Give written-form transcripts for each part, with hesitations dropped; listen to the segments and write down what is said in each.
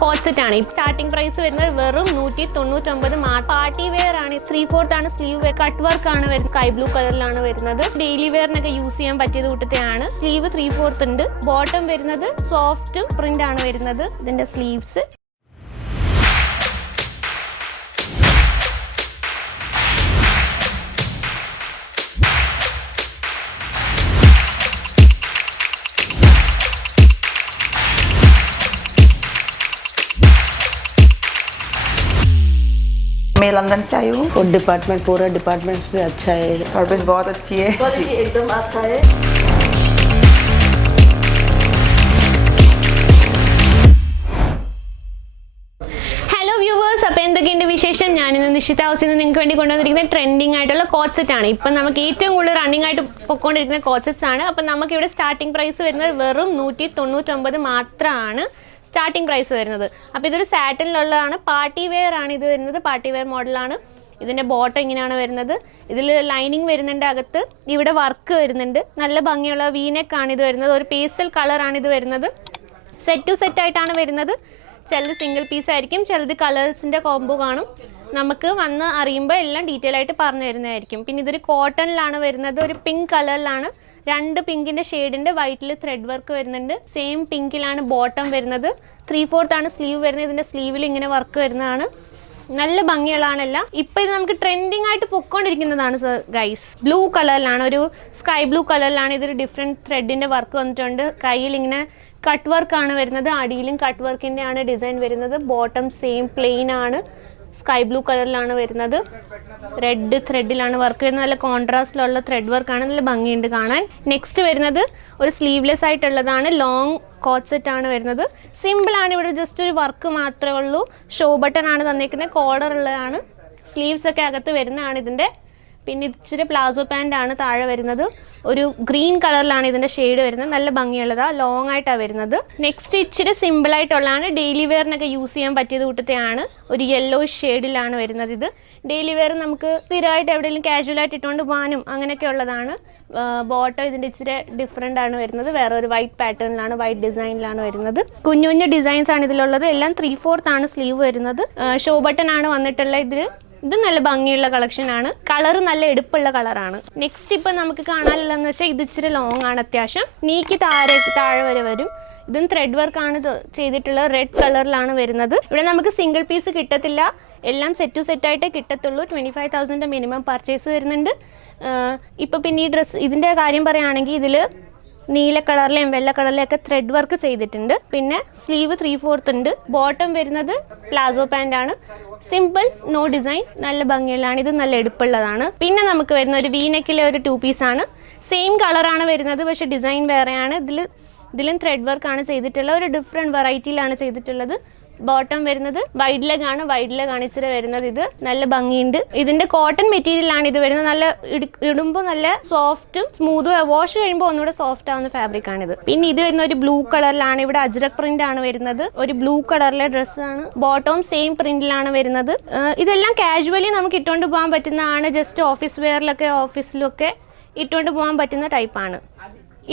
Coat set ആണ്. Starting price വരുന്നത് വെറും 199. പാർട്ടി വെയർ ആണ്. 3/4 ആണ് സ്ലീവ്. കട്ട് വർക്ക് ആണ് വരുന്നത്. സ്കൈ ബ്ലൂ കളറിലാണ് വരുന്നത്. ഡെയിലി വെയറിനൊക്കെ യൂസ് ചെയ്യാൻ പറ്റിയത് കൂട്ടത്തെയാണ്. സ്ലീവ് 3/4 ഉണ്ട്. ബോട്ടം വരുന്നത് സോഫ്റ്റ് പ്രിന്റ് ആണ് വരുന്നത്. ഇതിന്റെ സ്ലീവ്സ് मैं लंदन से आई हूँ। और डिपार्टमेंट पूरा डिपार्टमेंट्स भी अच्छा है, सर्विस बहुत अच्छी है, क्वालिटी एकदम अच्छा है। ഹലോ വ്യൂവേഴ്സ്, അപ്പോൾ എന്തൊക്കെയുണ്ട് വിശേഷം? ഞാനിന്ന് നിഷിത ഹൗസിൽ നിന്ന് നിങ്ങൾക്ക് വേണ്ടി കൊണ്ടുവന്നിരിക്കുന്ന ട്രെൻഡിങ് ആയിട്ടുള്ള കോട്ട് സെറ്റ് ആണ്. ഇപ്പം നമുക്ക് ഏറ്റവും കൂടുതൽ റണ്ണിങ് ആയിട്ട് പൊക്കോണ്ടിരിക്കുന്ന കോട്ട് സെറ്റ്സ് ആണ്. അപ്പം നമുക്കിവിടെ സ്റ്റാർട്ടിംഗ് പ്രൈസ് വരുന്നത് വെറും 199 മാത്രമാണ് സ്റ്റാർട്ടിംഗ് പ്രൈസ് വരുന്നത്. അപ്പോൾ ഇതൊരു സാറ്റിനിലുള്ളതാണ്. പാർട്ടി വെയർ ആണ് ഇത് വരുന്നത്. പാർട്ടി വെയർ മോഡലാണ്. ഇതിൻ്റെ ബോട്ടം ഇങ്ങനെയാണ് വരുന്നത്. ഇതിൽ ലൈനിങ് വരുന്നുണ്ട്. അകത്ത് ഇവിടെ വർക്ക് വരുന്നുണ്ട്. നല്ല ഭംഗിയുള്ള വീനെക്കാണ് ഇത് വരുന്നത്. ഒരു പേസ്റ്റൽ കളറാണ് ഇത് വരുന്നത്. സെറ്റ് ടു സെറ്റ് ആയിട്ടാണ് വരുന്നത്. ചിലത് സിംഗിൾ പീസ് ആയിരിക്കും, ചിലത് കളേഴ്സിൻ്റെ കോംബോ കാണും. നമുക്ക് വന്ന് അറിയുമ്പോൾ എല്ലാം ഡീറ്റെയിൽ ആയിട്ട് പറഞ്ഞു തരുന്നതായിരിക്കും. പിന്നെ ഇതൊരു കോട്ടണിലാണ് വരുന്നത്. ഒരു പിങ്ക് കളറിലാണ്. 2 പിങ്കിൻ്റെ ഷെയ്ഡിൻ്റെ വൈറ്റിൽ ത്രെഡ് വർക്ക് വരുന്നുണ്ട്. സെയിം പിങ്കിലാണ് ബോട്ടം വരുന്നത്. 3/4 ആണ് സ്ലീവ് വരുന്നത്. ഇതിൻ്റെ സ്ലീവിൽ ഇങ്ങനെ വർക്ക് വരുന്നതാണ്. നല്ല ഭംഗിയുള്ളതാണെല്ലാം. ഇപ്പം ഇത് നമുക്ക് ട്രെൻഡിങ് ആയിട്ട് പൊയ്ക്കൊണ്ടിരിക്കുന്നതാണ് ഗൈസ്. ബ്ലൂ കളറിലാണ്, ഒരു സ്കൈ ബ്ലൂ കളറിലാണ്. ഇതൊരു ഡിഫറെൻറ്റ് ത്രെഡിൻ്റെ വർക്ക് വന്നിട്ടുണ്ട്. കയ്യിൽ ഇങ്ങനെ കട്ട് വർക്കാണ് വരുന്നത്. അടിയിലും കട്ട് വർക്കിൻ്റെ ആണ് ഡിസൈൻ വരുന്നത്. ബോട്ടം സെയിം പ്ലെയിൻ ആണ്. സ്കൈ ബ്ലൂ കളറിലാണ് വരുന്നത്. റെഡ് ത്രെഡിലാണ് വർക്ക് വരുന്നത്. നല്ല കോൺട്രാസ്റ്റിലുള്ള ത്രെഡ് വർക്കാണ്. നല്ല ഭംഗിയുണ്ട് കാണാൻ. നെക്സ്റ്റ് വരുന്നത് ഒരു സ്ലീവ്ലെസ് ആയിട്ടുള്ളതാണ്. ലോങ് കോട്ട് സെറ്റ് ആണ് വരുന്നത്. സിമ്പിളാണ്. ഇവിടെ ജസ്റ്റ് ഒരു വർക്ക് മാത്രമേ ഉള്ളൂ. ഷോ ബട്ടൺ ആണ് തന്നേക്കുന്നത്. കോളർ ഉള്ളതാണ്. സ്ലീവ്സ് ഒക്കെ അകത്ത് വരുന്നതാണ് ഇതിൻ്റെ. പിന്നെ ഇച്ചിരി പ്ലാസോ പാൻ്റ് ആണ് താഴെ വരുന്നത്. ഒരു ഗ്രീൻ കളറിലാണ് ഇതിൻ്റെ ഷെയ്ഡ് വരുന്നത്. നല്ല ഭംഗിയുള്ളതാണ്. ലോങ് ആയിട്ടാണ് വരുന്നത്. നെക്സ്റ്റ് ഇച്ചിരി സിമ്പിളായിട്ടുള്ളതാണ്. ഡെയിലി വെയറിനൊക്കെ യൂസ് ചെയ്യാൻ പറ്റിയത് കൂട്ടത്തെയാണ്. ഒരു യെല്ലോ ഷെയ്ഡിലാണ് വരുന്നത്. ഇത് ഡെയിലി വെയർ നമുക്ക് സ്ഥിരമായിട്ട് എവിടെയെങ്കിലും കാഷ്വലായിട്ട് ഇട്ടുകൊണ്ട് പോകാനും അങ്ങനെയൊക്കെ ഉള്ളതാണ്. ബോട്ടം ഇതിൻ്റെ ഇച്ചിരി ഡിഫറെൻ്റ് ആണ് വരുന്നത്. വേറെ ഒരു വൈറ്റ് പാറ്റേണിലാണ്, വൈറ്റ് ഡിസൈനിലാണ് വരുന്നത്. കുഞ്ഞു കുഞ്ഞു ഡിസൈൻസ് ആണ് ഇതിലുള്ളത്. എല്ലാം 3/4 ആണ് സ്ലീവ് വരുന്നത്. ഷോ ബട്ടൺ ആണ് വന്നിട്ടുള്ള ഇത് നല്ല ഭംഗിയുള്ള കളക്ഷനാണ്. കളർ നല്ല എടുപ്പുള്ള കളറാണ്. നെക്സ്റ്റ് ഇപ്പം നമുക്ക് കാണാനുള്ളതെന്ന് വെച്ചാൽ ഇത് ഇച്ചിരി ലോങ് ആണ്. അത്യാവശ്യം നീക്കി താഴെ വരെ വരും. ഇതും ത്രെഡ് വർക്കാണ് ചെയ്തിട്ടുള്ളത്. റെഡ് കളറിലാണ് വരുന്നത്. ഇവിടെ നമുക്ക് സിംഗിൾ പീസ് കിട്ടത്തില്ല. എല്ലാം സെറ്റ് ടു സെറ്റായിട്ടേ കിട്ടത്തുള്ളൂ. 25,000 മിനിമം പർച്ചേസ് വരുന്നുണ്ട്. ഇപ്പോൾ പിന്നെ ഈ ഡ്രസ്സ് ഇതിൻ്റെ കാര്യം പറയുകയാണെങ്കിൽ ഇതിൽ നീല കളറിലെയും വെള്ള കളറിലെയൊക്കെ ത്രെഡ് വർക്ക് ചെയ്തിട്ടുണ്ട്. പിന്നെ സ്ലീവ് 3/4 ഉണ്ട്. ബോട്ടം വരുന്നത് പ്ലാസോ പാൻ്റ് ആണ്. Simple, no design. നല്ല ഭംഗിയുള്ളതാണ്. ഇത് നല്ല എടുപ്പുള്ളതാണ്. പിന്നെ നമുക്ക് വരുന്ന ഒരു വീനെക്കിലെ ഒരു 2 പീസാണ്. സെയിം കളറാണ് വരുന്നത്, പക്ഷേ ഡിസൈൻ വേറെയാണ്. ഇതിലും ത്രെഡ് വർക്കാണ് ചെയ്തിട്ടുള്ളത്. ഒരു ഡിഫറെൻറ്റ് വെറൈറ്റിയിലാണ് ചെയ്തിട്ടുള്ളത്. ബോട്ടം വരുന്നത് വൈഡ് ലെഗ് ആണ്. വൈഡ് ലെഗ് ആണ് ഇച്ചിരി വരുന്നത്. ഇത് നല്ല ഭംഗിയുണ്ട്. ഇതിന്റെ കോട്ടൺ മെറ്റീരിയലാണ് ഇത് വരുന്നത്. നല്ല ഇടുമ്പോൾ നല്ല സോഫ്റ്റും സ്മൂത്തും. വാഷ് കഴിയുമ്പോൾ ഒന്നുകൂടെ സോഫ്റ്റ് ആവുന്ന ഫാബ്രിക് ആണിത്. പിന്നെ ഇത് വരുന്ന ഒരു ബ്ലൂ കളറിലാണ്. ഇവിടെ അജ്രക് പ്രിന്റ് ആണ് വരുന്നത്. ഒരു ബ്ലൂ കളറിലെ ഡ്രസ്സാണ്. ബോട്ടവും സെയിം പ്രിന്റിലാണ് വരുന്നത്. ഇതെല്ലാം കാഷ്വലി നമുക്ക് ഇട്ടുകൊണ്ട് പോകാൻ പറ്റുന്നതാണ്. ജസ്റ്റ് ഓഫീസ് വെയറിലൊക്കെ ഓഫീസിലൊക്കെ ഇട്ടുകൊണ്ട് പോകാൻ പറ്റുന്ന ടൈപ്പാണ്.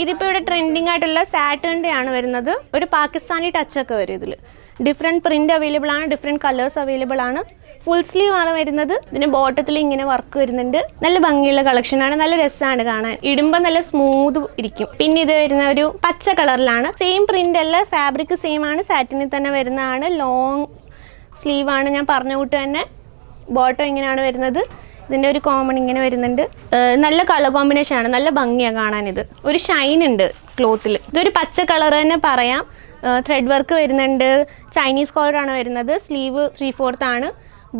ഇതിപ്പോൾ ഇവിടെ ട്രെൻഡിങ് ആയിട്ടുള്ള സാറ്റേണിൻ്റെ ആണ് വരുന്നത്. ഒരു പാകിസ്ഥാനി ടച്ചൊക്കെ വരും ഇതിൽ. ഡിഫറെൻറ്റ് പ്രിൻ്റ് അവൈലബിൾ ആണ്. ഡിഫറെൻറ്റ് കളേഴ്സ് അവൈലബിൾ ആണ്. ഫുൾ സ്ലീവ് ആണ് വരുന്നത്. ഇതിന് ബോട്ടത്തിൽ ഇങ്ങനെ വർക്ക് വരുന്നുണ്ട്. നല്ല ഭംഗിയുള്ള കളക്ഷനാണ്. നല്ല രസമാണ് കാണാൻ. ഇടുമ്പോൾ നല്ല സ്മൂത്ത് ഇരിക്കും. പിന്നെ ഇത് വരുന്ന ഒരു പച്ച കളറിലാണ്. സെയിം പ്രിൻ്റ് അല്ല, ഫാബ്രിക് സെയിം ആണ്. സാറ്റിനിൽ തന്നെ വരുന്നതാണ്. ലോങ് സ്ലീവ് ആണ്. ഞാൻ പറഞ്ഞ കൂട്ട് തന്നെ ബോട്ടം ഇങ്ങനെയാണ് വരുന്നത്. ഇതിൻ്റെ ഒരു കോമൺ ഇങ്ങനെ വരുന്നുണ്ട്. നല്ല കളർ കോമ്പിനേഷൻ ആണ്. നല്ല ഭംഗിയാണ് കാണാൻ. ഇത് ഒരു ഷൈൻ ഉണ്ട് ക്ലോത്തിൽ. ഇതൊരു പച്ച കളർ തന്നെ പറയാം. ത്രെഡ് വർക്ക് വരുന്നുണ്ട്. ചൈനീസ് കോളറാണ് വരുന്നത്. സ്ലീവ് 3/4 ആണ്.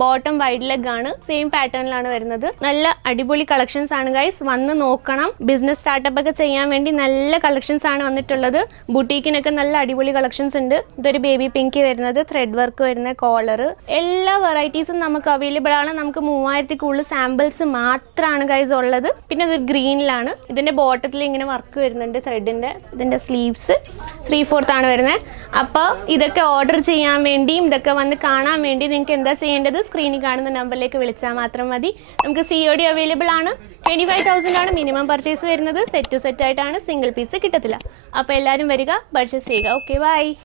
ബോട്ടം വൈഡ് ലെഗ് ആണ്. സെയിം പാറ്റേണിലാണ് വരുന്നത്. നല്ല അടിപൊളി കളക്ഷൻസ് ആണ് ഗൈസ്. വന്ന് നോക്കണം. ബിസിനസ് സ്റ്റാർട്ടപ്പ് ഒക്കെ ചെയ്യാൻ വേണ്ടി നല്ല കളക്ഷൻസ് ആണ് വന്നിട്ടുള്ളത്. ബുട്ടീക്കിനൊക്കെ നല്ല അടിപൊളി കളക്ഷൻസ് ഉണ്ട്. ഇതൊരു ബേബി പിങ്ക് വരുന്നത്. ത്രെഡ് വർക്ക് വരുന്ന കോളർ. എല്ലാ വെറൈറ്റീസും നമുക്ക് അവൈലബിൾ ആണ്. നമുക്ക് 3000 കൂടുതൽ സാമ്പിൾസ് മാത്രമാണ് ഗൈസ് ഉള്ളത്. പിന്നെ ഇത് ഗ്രീനിലാണ്. ഇതിന്റെ ബോട്ടത്തിൽ ഇങ്ങനെ വർക്ക് വരുന്നുണ്ട് ത്രെഡിന്റെ. ഇതിന്റെ സ്ലീവ്സ് 3/4 ആണ് വരുന്നത്. അപ്പോൾ ഇതൊക്കെ ഓർഡർ ചെയ്യാൻ വേണ്ടിയും ഇതൊക്കെ വന്ന് കാണാൻ വേണ്ടി നിങ്ങൾക്ക് എന്താ ചെയ്യേണ്ടത്? സ്ക്രീനിൽ കാണുന്ന നമ്പറിലേക്ക് വിളിച്ചാൽ മാത്രം മതി. നമുക്ക് COD അവൈലബിൾ ആണ്. 25,000 ആണ് മിനിമം പർച്ചേസ് വരുന്നത്. സെറ്റ് ടു സെറ്റ് ആയിട്ടാണ്. സിംഗിൾ പീസ് കിട്ടത്തില്ല. അപ്പോൾ എല്ലാവരും വരിക, പർച്ചേസ് ചെയ്യുക. Okay, by.